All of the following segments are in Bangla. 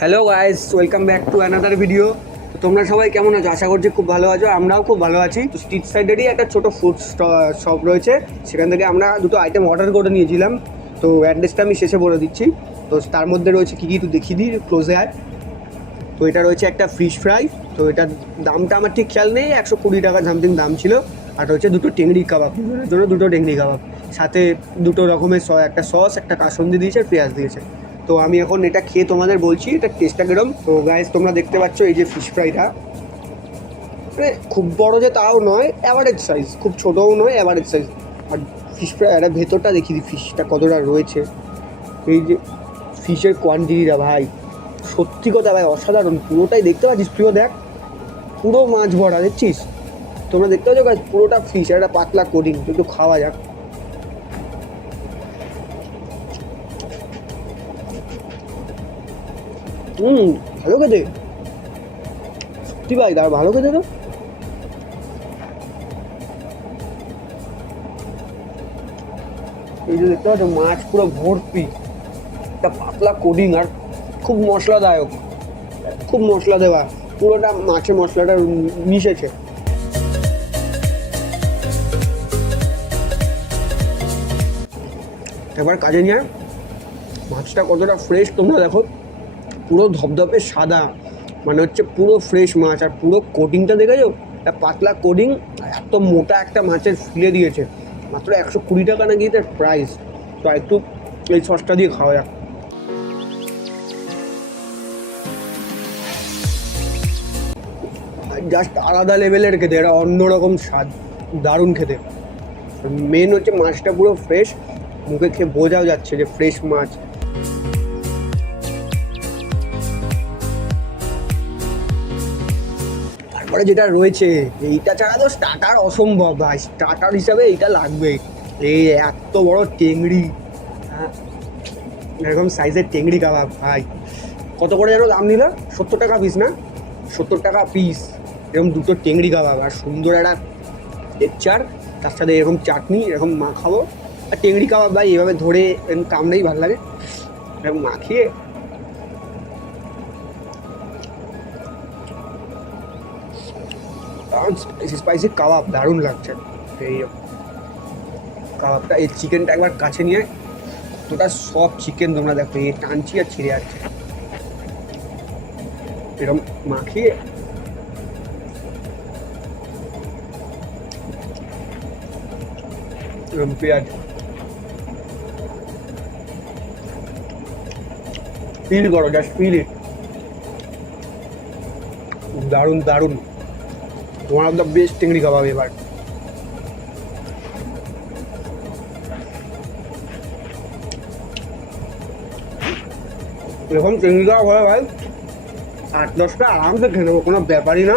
Hello guys, welcome back to another video. তো তোমরা সবাই কেমন আছো? আশা করছি খুব ভালো আছো। আমরাও খুব ভালো আছি। তো স্ট্রিট সাইডেরই একটা ছোটো ফুড শপ রয়েছে, সেখান থেকে আমরা দুটো আইটেম অর্ডার করে নিয়েছিলাম। তো অ্যাড্রেসটা আমি শেষে বলে দিচ্ছি। তো তার মধ্যে রয়েছে কী কী একটু দেখিয়ে দিই, ক্লোজে আয়। তো এটা রয়েছে একটা ফিশ ফ্রাই। তো এটার দামটা আমার ঠিক খেয়াল নেই, 120 টাকা সামথিং দাম ছিল। আর রয়েছে দুটো টেংরি কাবাব, দুজনের জন্য দুটো টেংরি কাবাব, সাথে দুটো রকমের একটা সস, একটা কাসুন্দি দিয়েছে, আর পেঁয়াজ দিয়েছে। তো আমি এখন এটা খেয়ে তোমাদের বলছি এটা টেস্টটা কিরম। তো গাইস, তোমরা দেখতে পাচ্ছ এই যে ফিশ ফ্রাইটা, মানে খুব বড় যে তাও নয়, অ্যাভারেজ সাইজ, খুব ছোটও নয়, অ্যাভারেজ সাইজ। আর ফিশ ফ্রাই এটা ভেতরটা দেখি দিই ফিশটা কতটা রয়েছে। এই যে ফিশের কোয়ান্টিটিটা ভাই, সত্যি কথা ভাই অসাধারণ। পুরোটাই দেখতে পাচ্ছিস, তুইও দেখ, পুরো মাছ ভরা দেখছিস। তোমরা দেখতে পাচ্ছ গাইস, পুরোটা ফিশ, একটা পাতলা কোডিং। একটু খাওয়া যাক। ভালো খেতে, সত্যি ভাই তার ভালো খেতে। তো এই যে দেখতে পাচ্ছ মাছ পুরো ভর্তি, একটা পাতলা কোডিং, আর খুব মশলাদায়ক, খুব মশলা দেওয়া, পুরোটা মাছে মশলাটা মিশেছে। এবার কাজে নিয়ে মাছটা কতটা ফ্রেশ তোমরা দেখো, পুরো ধপধপে সাদা, মানে হচ্ছে পুরো ফ্রেশ মাছ। আর পুরো কোটিংটা দেখেছো, একটা পাতলা কোডিং, এত মোটা একটা মাছের ফিলে দিয়েছে। মাত্র 120 টাকা নাকি এটার প্রাইস। তো একটু এই সসটা দিয়ে খাওয়া যাক। জাস্ট আলাদা লেভেলের খেতে, এটা অন্যরকম স্বাদ, দারুণ খেতে। মেন হচ্ছে মাছটা পুরো ফ্রেশ, মুখে খেয়ে বোঝাও যাচ্ছে যে ফ্রেশ মাছ। তারপরে যেটা রয়েছে, এইটা ছাড়া তো স্টার্টার অসম্ভব ভাই। স্টার্টার হিসাবে এইটা লাগবে। এই এত বড় টেংরি, হ্যাঁ, এরকম সাইজের টেংরি কাবাব ভাই, কত করে যেন দাম নিল? 70 টাকা পিস না? 70 টাকা পিস এরকম দুটো টেংরি কাবাব, আর সুন্দর একটা টেক্সচার, তার সাথে এরকম চাটনি, এরকম মাখাবো। আর টেংরি কাবাব ভাই এভাবে ধরে কামড়েই ভালো লাগে, এরকম মাখিয়ে। স্পাইসি স্পাইসি কাবাব দারুণ লাগছে। এই কাবাবটা, এই চিকেনটা একবার কাছে নিয়ে, ওটা সব চিকেন তোমরা দেখো, এই টানছি আর ছিঁড়ে যাচ্ছে। এরকম মাখিয়ে এরকম পেঁয়াজ, ফিল করো, জাস্ট ফিল ইট। দারুণ দারুণ, ওয়ান অফ দ্য বেস্ট চিংড়ি কাবাব এবার। এরকম চিংড়ি কাবাব হলে ভাই 8-10টা আরামসে খেয়ে নেবো, কোনো ব্যাপারই না।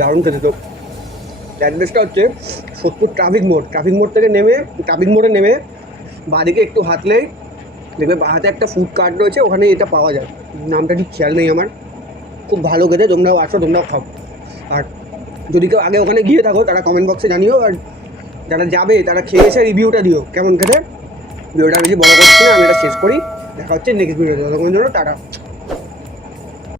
দারুণ খেতে। তো অ্যাড্রেসটা হচ্ছে সোদপুর ট্রাফিক মোড়। ট্রাফিক মোড় থেকে নেমে, ট্রাফিক মোড়ে নেমে বাঁদিকে একটু হাঁটলেই দেখবে বাঁহাতে একটা ফুড কার্ট রয়েছে, ওখানে এটা পাওয়া যায়। নামটা ঠিক খেয়াল নেই আমার। খুব ভালো খেতে, তোমরাও আসো, তোমরাও খাও। আর যদি কেউ আগে ওখানে গিয়ে থাকো, তারা কমেন্ট বক্সে জানিও। আর যারা যাবে তারা খেয়ে এসে রিভিউটা দিও কেমন খেতে। ভিডিওটা বেশি বড় করছি না, আমি এটা শেষ করি। দেখা হচ্ছে নেক্সট ভিডিওতে, ততক্ষণ জন্য টাটা।